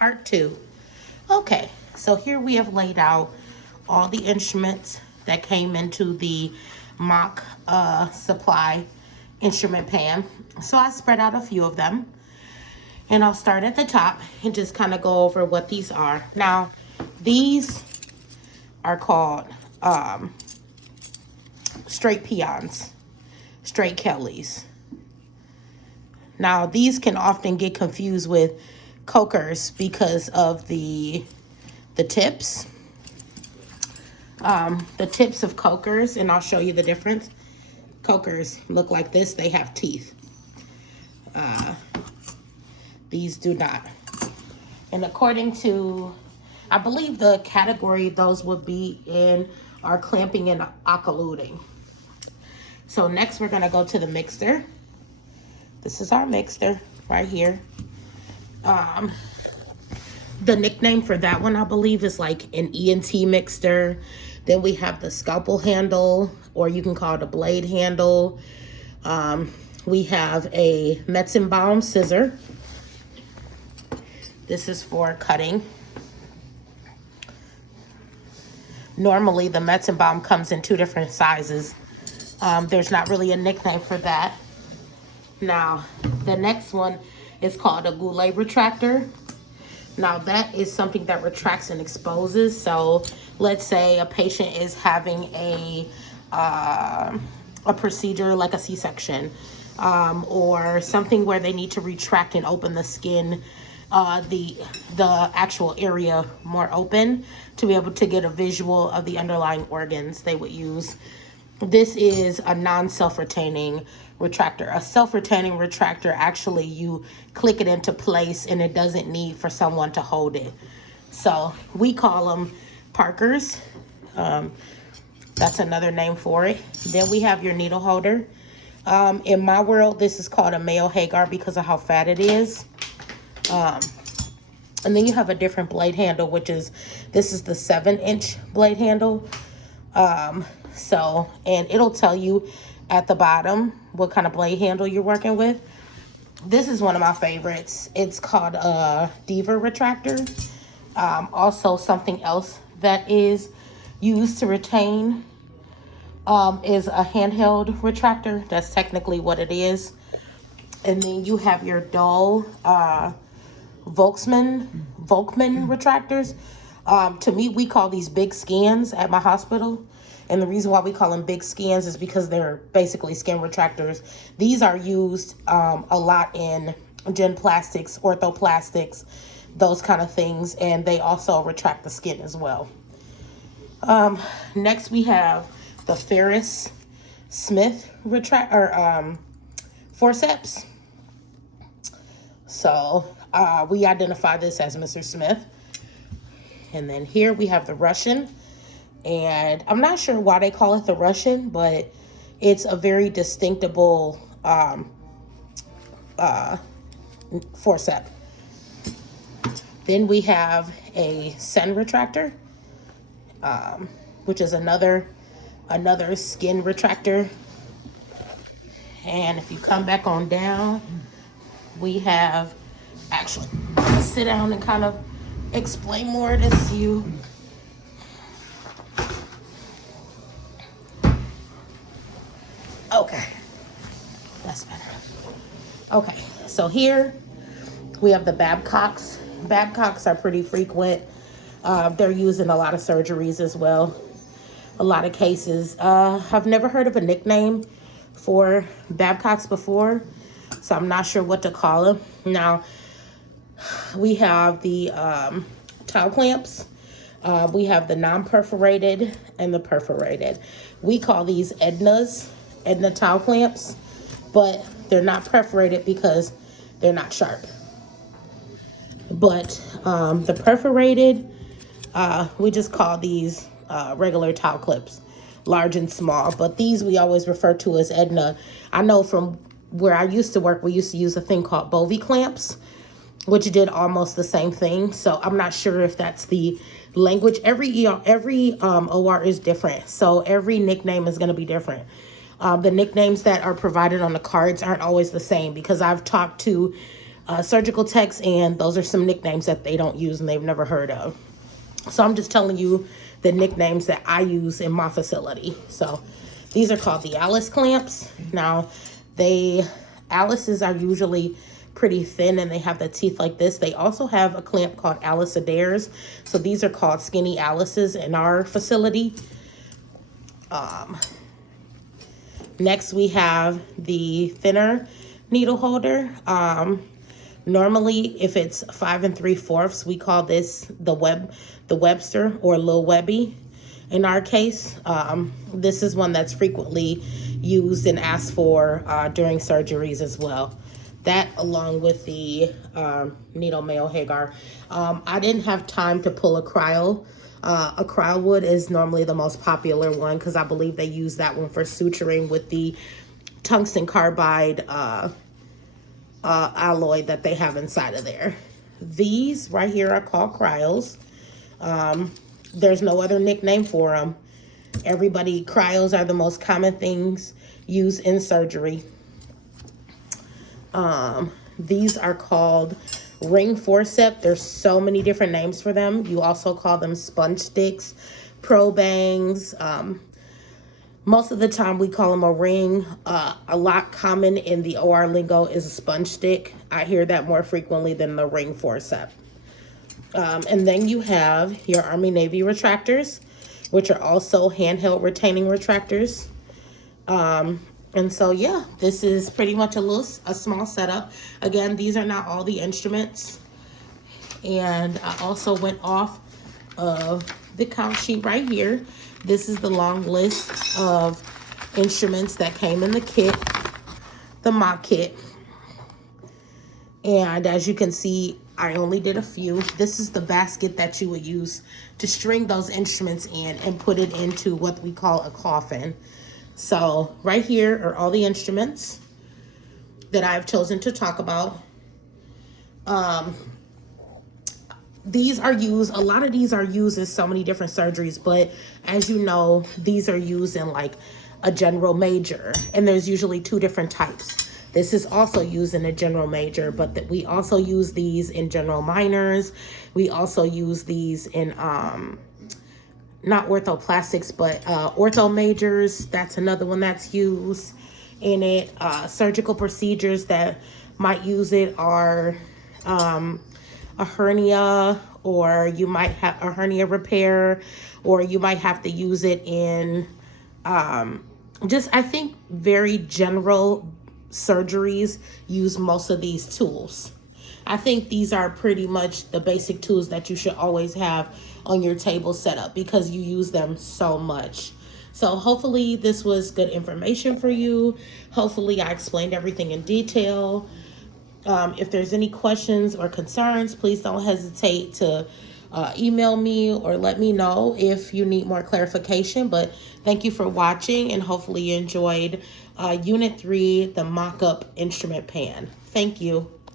part 2. Okay, so here we have laid out all the instruments that came into the mock supply instrument pan. So I spread out a few of them, and I'll start at the top and just kind of go over what these are. Now, these are called straight peons, straight Kellys. Now, these can often get confused with cokers because of the tips. The tips of cokers, and I'll show you the difference. Cokers look like this. They have teeth. These do not. And according to, I believe the category those would be in are clamping and occluding. So next we're going to go to the mixer. This is our mixer right here. The nickname for that one, I believe, is like an ENT mixer. Then we have the scalpel handle, or you can call it a blade handle. We have a Metzenbaum scissor. This is for cutting. Normally, the Metzenbaum comes in 2 different sizes. There's not really a nickname for that. Now, the next one is called a Goulet retractor. Now, that is something that retracts and exposes. So, let's say a patient is having a procedure like a C-section, or something where they need to retract and open the skin, the actual area more open, to be able to get a visual of the underlying organs. They would use, this is a non-self-retaining retractor. A self-retaining retractor, actually you click it into place and it doesn't need for someone to hold it. So we call them Parkers. That's another name for it. Then we have your needle holder. In my world, this is called a Mayo Hagar because of how fat it is. And then you have a different blade handle, which is, this is the 7-inch blade handle. And it'll tell you at the bottom what kind of blade handle you're working with. This is one of my favorites. It's called a Diva retractor. Also, something else that is used to retain is a handheld retractor. That's technically what it is. And then you have your dull Volkmann retractors. To me, we call these big scans at my hospital. And the reason why we call them big scans is because they're basically skin retractors. These are used a lot in gen plastics, orthoplastics, those kind of things. And they also retract the skin as well. Next, we have the Ferris Smith forceps. So we identify this as Mr. Smith. And then here we have the Russian. And I'm not sure why they call it the Russian, but it's a very distinctable forcep. Then we have a Sen retractor, which is another skin retractor. And if you come back on down, we have, actually, sit down and kind of explain more of this to you. Okay, that's better. Okay, so here we have the Babcocks. Babcocks are pretty frequent. They're used in a lot of surgeries as well. A lot of cases. I've never heard of a nickname for Babcocks before, so I'm not sure what to call them. Now, we have the towel clamps. We have the non-perforated and the perforated. We call these Edna towel clamps, but they're not perforated because they're not sharp. But the perforated, we just call these regular towel clips, large and small. But these we always refer to as Edna. I know from where I used to work, we used to use a thing called Bovie clamps, which did almost the same thing. So I'm not sure if that's the language. Every OR is different, so every nickname is going to be different. The nicknames that are provided on the cards aren't always the same, because I've talked to surgical techs, and those are some nicknames that they don't use and they've never heard of. So I'm just telling you the nicknames that I use in my facility. So these are called the Alice clamps. Now, Alice's are usually pretty thin and they have the teeth like this. They also have a clamp called Alice Adair's. So these are called skinny Alice's in our facility. Next we have the thinner needle holder. Normally if it's 5 3/4, we call this the Webster or Lil Webby. In our case, this is one that's frequently used and asked for during surgeries as well. That along with the needle male Hagar. I didn't have time to pull a cryo. A cryo wood is normally the most popular one because I believe they use that one for suturing with the tungsten carbide alloy that they have inside of there. These right here are called cryos. There's no other nickname for them. Cryos are the most common things used in surgery. These are called ring forceps. There's so many different names for them. You also call them sponge sticks, pro bangs. Most of the time we call them a ring. A lot common in the OR lingo is a sponge stick. I hear that more frequently than the ring forceps. And then you have your Army Navy retractors, which are also handheld retaining retractors. And so, yeah, this is pretty much a small setup. Again, these are not all the instruments. And I also went off of the count sheet right here. This is the long list of instruments that came in the kit, the mock kit. And as you can see, I only did a few. This is the basket that you would use to string those instruments in and put it into what we call a coffin. So right here are all the instruments that I've chosen to talk about. These are used, a lot of these are used in so many different surgeries, but as you know, these are used in like a general major, and there's usually 2 different types. This is also used in a general major, but we also use these in general minors. We also use these in, not orthoplastics, but ortho majors. That's another one that's used in it. Surgical procedures that might use it are a hernia, or you might have a hernia repair, or you might have to use it in just, I think, very general surgeries use most of these tools. I think these are pretty much the basic tools that you should always have on your table setup because you use them so much. So hopefully this was good information for you. Hopefully I explained everything in detail. If there's any questions or concerns, please don't hesitate to email me or let me know if you need more clarification. But thank you for watching, and hopefully you enjoyed Unit 3, the mock-up instrument pan. Thank you.